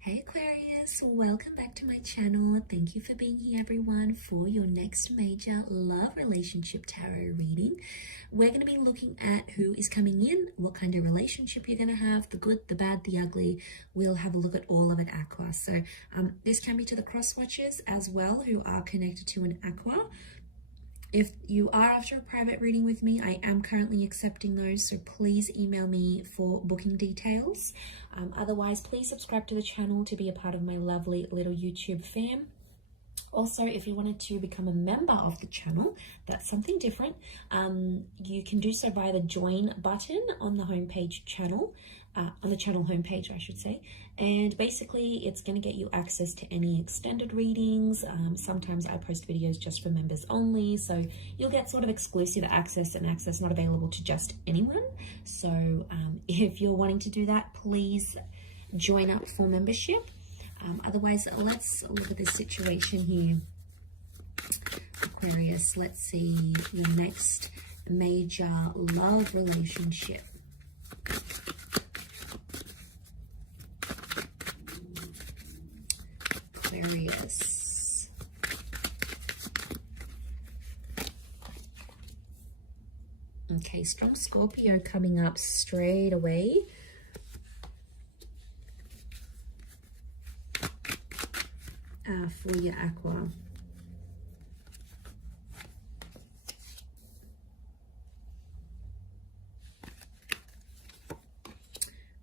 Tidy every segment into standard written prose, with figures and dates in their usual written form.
Hey Aquarius, welcome back to my channel. Thank you for being here everyone for your next major love relationship tarot reading. We're going to be looking at who is coming in, what kind of relationship you're going to have, the good, the bad, the ugly. We'll have a look at all of it Aqua. So this can be to the cross watchers as well who are connected to an Aqua. If you are after a private reading with me, I am currently accepting those, so please email me for booking details. Otherwise, please subscribe to the channel to be a part of my lovely little YouTube fam. Also, if you wanted to become a member of the channel, that's something different. You can do so via the join button on the homepage channel, on the channel homepage, I should say. And basically, it's going to get you access to any extended readings. Sometimes I post videos just for members only, so you'll get sort of exclusive access and access not available to just anyone. So if you're wanting to do that, please join up for membership. Otherwise, let's look at this situation here, Aquarius. Let's see your next major love relationship. Aquarius. Okay, strong Scorpio coming up straight away. For your Aqua.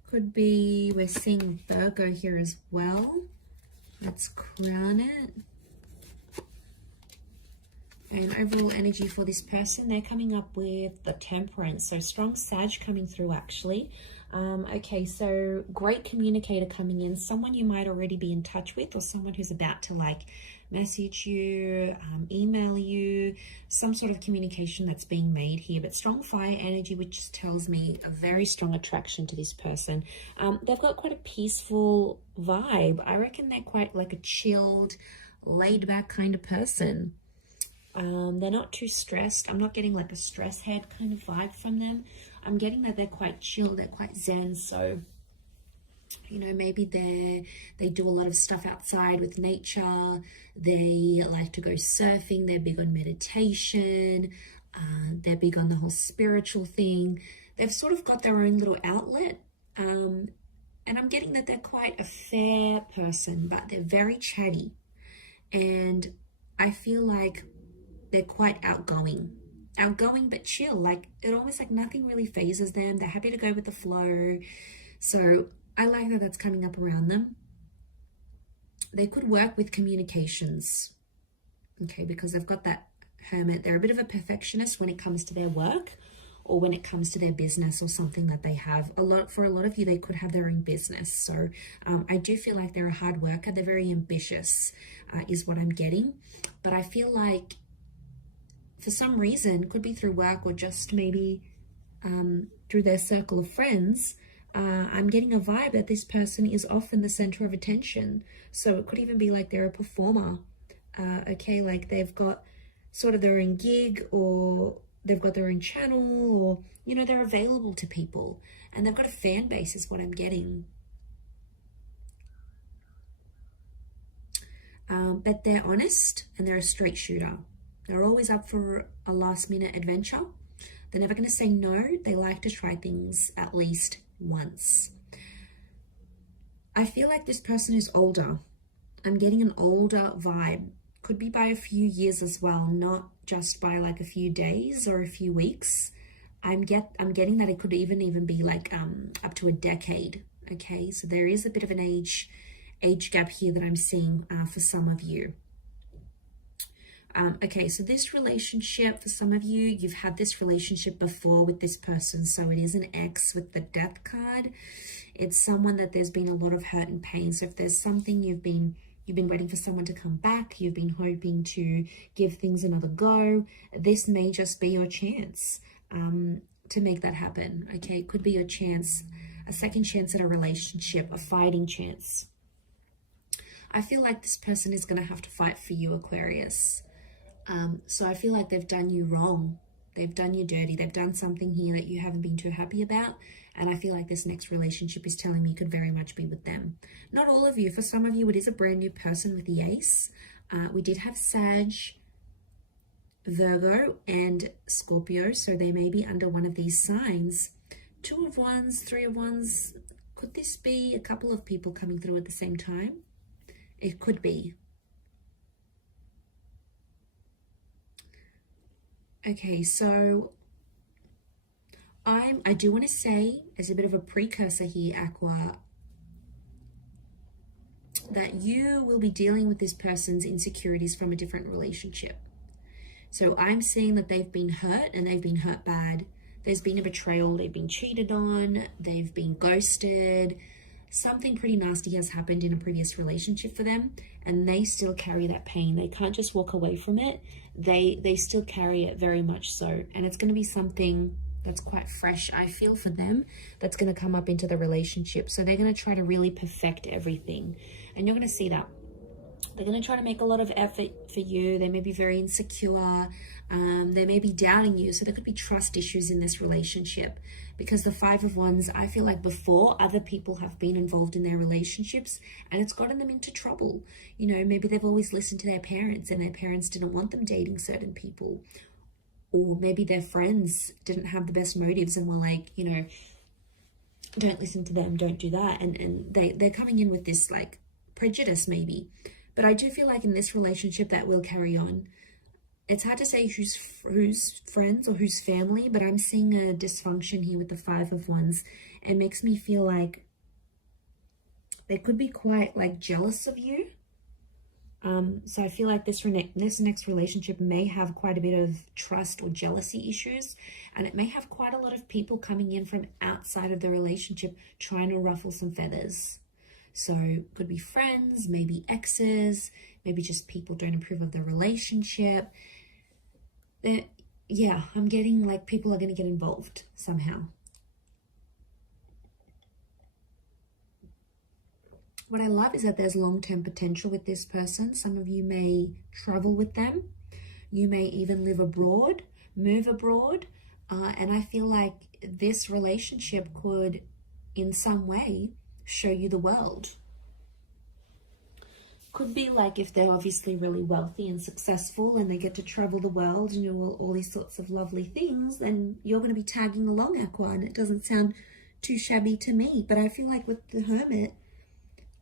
Could be, we're seeing Virgo here as well. Let's crown it. And overall energy for this person, they're coming up with the Temperance. So strong Sag coming through actually. Okay, so great communicator coming in, someone you might already be in touch with, or someone who's about to like message you, email you, some sort of communication that's being made here. But strong fire energy, which just tells me a very strong attraction to this person. They've got quite a peaceful vibe. I reckon they're quite like a chilled, laid back kind of person. They're not too stressed. I'm not getting like a stress head kind of vibe from them. I'm getting that they're quite chill, they're quite zen. So, you know, maybe they do a lot of stuff outside with nature. They like to go surfing. They're big on meditation. They're big on the whole spiritual thing. They've sort of got their own little outlet. And I'm getting that they're quite a fair person, but they're very chatty. And I feel like they're quite outgoing but chill. Like it almost like nothing really phases them. They're happy to go with the flow. So I like that that's coming up around them. They could work with communications, okay, because they've got that Hermit. They're a bit of a perfectionist when it comes to their work or when it comes to their business or something that they have. For a lot of you, they could have their own business. So I do feel like they're a hard worker. They're very ambitious is what I'm getting. But I feel like for some reason, could be through work or just maybe through their circle of friends, I'm getting a vibe that this person is often the center of attention. So it could even be like they're a performer, okay, like they've got sort of their own gig, or they've got their own channel, or, you know, they're available to people and they've got a fan base is what I'm getting. But they're honest and they're a straight shooter. They're always up for a last minute adventure. They're never going to say no. They like to try things at least once. I feel like this person is older. I'm getting an older vibe. Could be by a few years as well, not just by like a few days or a few weeks. I'm getting that it could even be like up to a decade. Okay, so there is a bit of an age gap here that I'm seeing for some of you. Okay, so this relationship, for some of you, you've had this relationship before with this person. So it is an ex with the Death card. It's someone that there's been a lot of hurt and pain. So if there's something you've been waiting for someone to come back, you've been hoping to give things another go, this may just be your chance to make that happen. Okay, it could be your chance, a second chance at a relationship, a fighting chance. I feel like this person is going to have to fight for you, Aquarius. So I feel like they've done you wrong. They've done you dirty. They've done something here that you haven't been too happy about. And I feel like this next relationship is telling me you could very much be with them. Not all of you. For some of you, it is a brand new person with the Ace. We did have Sag, Virgo, and Scorpio. So they may be under one of these signs. 2 of Wands, 3 of Wands. Could this be a couple of people coming through at the same time? It could be. Okay, so I do want to say, as a bit of a precursor here, Aqua, that you will be dealing with this person's insecurities from a different relationship. So I'm seeing that they've been hurt, and they've been hurt bad. There's been a betrayal, they've been cheated on, they've been ghosted. Something pretty nasty has happened in a previous relationship for them, and they still carry that pain. They can't just walk away from it. They still carry it very much so. And it's going to be something that's quite fresh, I feel, for them, that's going to come up into the relationship. So they're going to try to really perfect everything. And you're going to see that. They're going to try to make a lot of effort for you. They may be very insecure. They may be doubting you. So there could be trust issues in this relationship, because the 5 of Wands, I feel like before, other people have been involved in their relationships and it's gotten them into trouble. You know, maybe they've always listened to their parents and their parents didn't want them dating certain people. Or maybe their friends didn't have the best motives and were like, you know, don't listen to them, don't do that. And they're coming in with this like prejudice maybe. But I do feel like in this relationship that will carry on. It's hard to say who's friends or who's family, but I'm seeing a dysfunction here with the 5 of Wands. It makes me feel like they could be quite like jealous of you. So I feel like this next relationship may have quite a bit of trust or jealousy issues, and it may have quite a lot of people coming in from outside of the relationship trying to ruffle some feathers. So could be friends, maybe exes, maybe just people don't approve of the relationship. Yeah, I'm getting like people are going to get involved somehow. What I love is that there's long-term potential with this person. Some of you may travel with them. You may even live abroad, move abroad. And I feel like this relationship could, in some way, show you the world. Could be like if they're obviously really wealthy and successful and they get to travel the world and do all these sorts of lovely things, then you're going to be tagging along, Aqua, and it doesn't sound too shabby to me. But I feel like with the Hermit,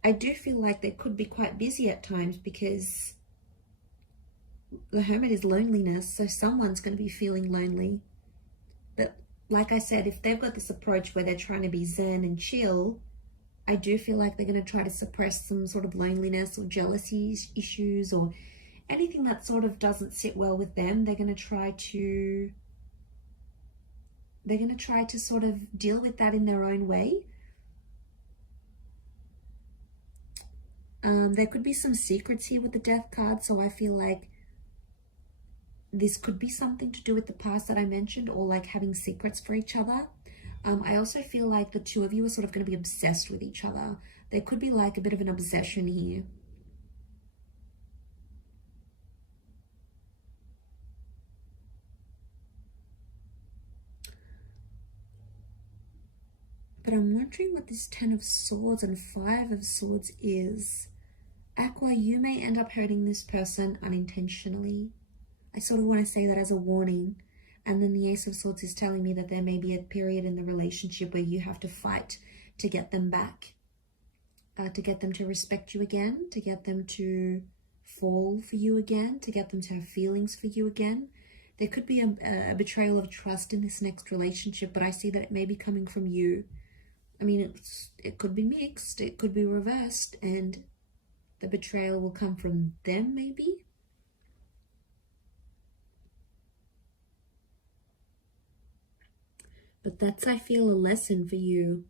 I do feel like they could be quite busy at times, because the Hermit is loneliness, so someone's going to be feeling lonely. But like I said, if they've got this approach where they're trying to be zen and chill, I do feel like they're going to try to suppress some sort of loneliness or jealousy issues or anything that sort of doesn't sit well with them. They're going to try to sort of deal with that in their own way. There could be some secrets here with the Death card, so I feel like this could be something to do with the past that I mentioned, or like having secrets for each other. I also feel like the 2 of you are sort of going to be obsessed with each other. There could be like a bit of an obsession here. But I'm wondering what this 10 of Swords and 5 of Swords is. Aqua, you may end up hurting this person unintentionally. I sort of want to say that as a warning. And then the Ace of Swords is telling me that there may be a period in the relationship where you have to fight to get them back, to get them to respect you again, to get them to fall for you again, to get them to have feelings for you again. There could be a betrayal of trust in this next relationship, but I see that it may be coming from you. I mean, it could be mixed, it could be reversed, and the betrayal will come from them maybe. But that's, I feel, a lesson for you.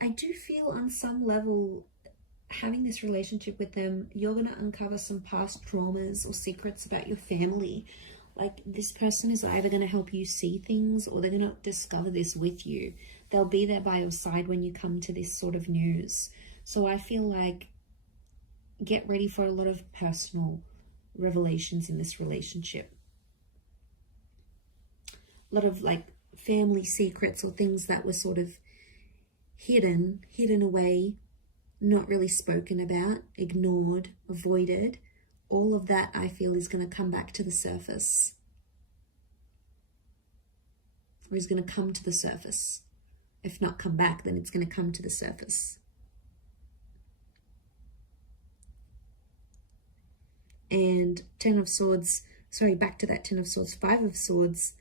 I do feel on some level, having this relationship with them, you're going to uncover some past traumas or secrets about your family. Like, this person is either going to help you see things, or they're going to discover this with you. They'll be there by your side when you come to this sort of news. So I feel like get ready for a lot of personal revelations in this relationship. A lot of like family secrets or things that were sort of hidden away, not really spoken about, ignored, avoided. All of that, I feel, is going to come back to the surface. Or is going to come to the surface. If not come back, then it's going to come to the surface. And Ten of Swords, sorry, back to that Ten of Swords, Five of Swords.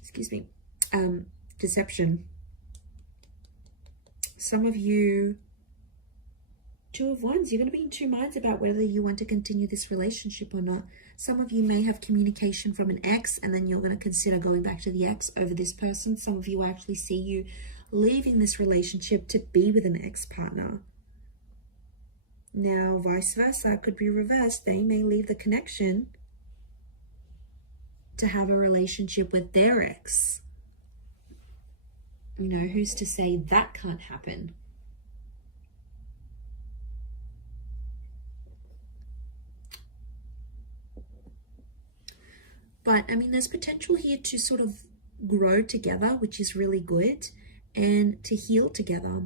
Excuse me. Deception. Some of you, Two of Wands, you're going to be in two minds about whether you want to continue this relationship or not. Some of you may have communication from an ex, and then you're going to consider going back to the ex over this person. Some of you actually see you leaving this relationship to be with an ex-partner. Now, vice versa, could be reversed. They may leave the connection to have a relationship with their ex. You know, who's to say that can't happen? But, I mean, there's potential here to sort of grow together, which is really good, and to heal together.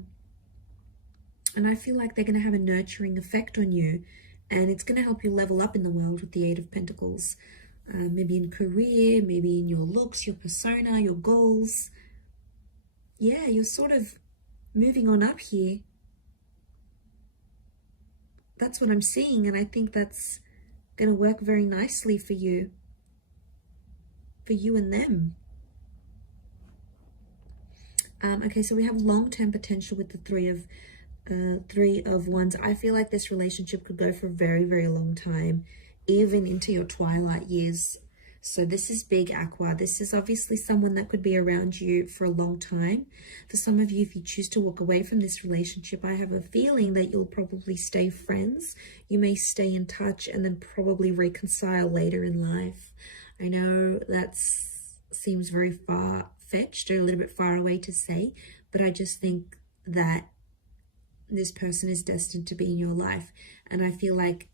And I feel like they're going to have a nurturing effect on you, and it's going to help you level up in the world with the Eight of Pentacles. Maybe in career, maybe in your looks, your persona, your goals. Yeah, you're sort of moving on up here. That's what I'm seeing, and I think that's going to work very nicely for you. For you and them. Okay, so we have long-term potential with the Three of Wands. I feel like this relationship could go for a very, very long time, even into your twilight years. So this is big, Aqua. This is obviously someone that could be around you for a long time. For some of you, if you choose to walk away from this relationship, I have a feeling that you'll probably stay friends. You may stay in touch and then probably reconcile later in life. I know that seems very far-fetched or a little bit far away to say, but I just think that this person is destined to be in your life. And I feel like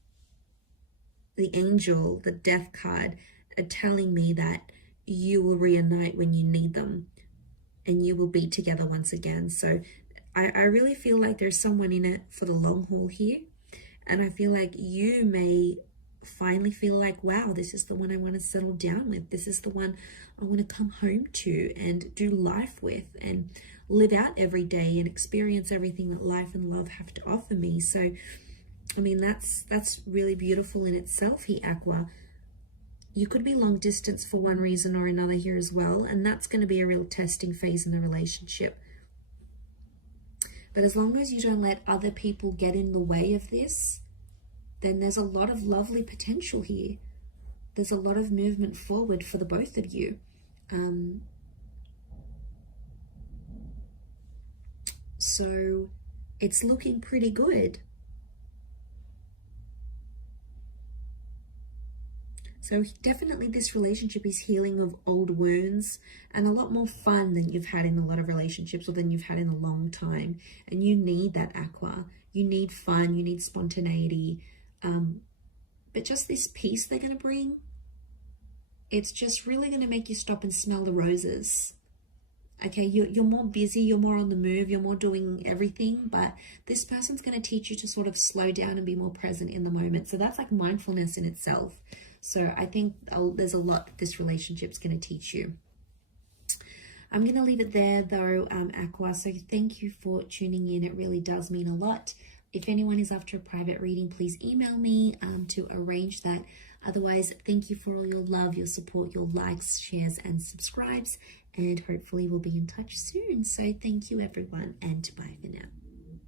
the angel, the death card, are telling me that you will reunite when you need them and you will be together once again. So I really feel like there's someone in it for the long haul here. And I feel like you may finally feel like, wow, this is the one I want to settle down with. This is the one I want to come home to and do life with and live out every day and experience everything that life and love have to offer me. So, I mean, that's really beautiful in itself here, Aqua. You could be long distance for one reason or another here as well, and that's going to be a real testing phase in the relationship. But as long as you don't let other people get in the way of this, then there's a lot of lovely potential here. There's a lot of movement forward for the both of you. So it's looking pretty good. So definitely this relationship is healing of old wounds and a lot more fun than you've had in a lot of relationships or than you've had in a long time. And you need that, Aqua. You need fun, you need spontaneity. But just this peace they're going to bring, it's just really going to make you stop and smell the roses. Okay, you're more busy, you're more on the move, you're more doing everything, but this person's going to teach you to sort of slow down and be more present in the moment. So that's like mindfulness in itself. So I think there's a lot that this relationship's going to teach you. I'm going to leave it there though, Aqua. So thank you for tuning in. It really does mean a lot. If anyone is after a private reading, please email me to arrange that. Otherwise, thank you for all your love, your support, your likes, shares, and subscribes. And hopefully we'll be in touch soon. So thank you, everyone, and bye for now.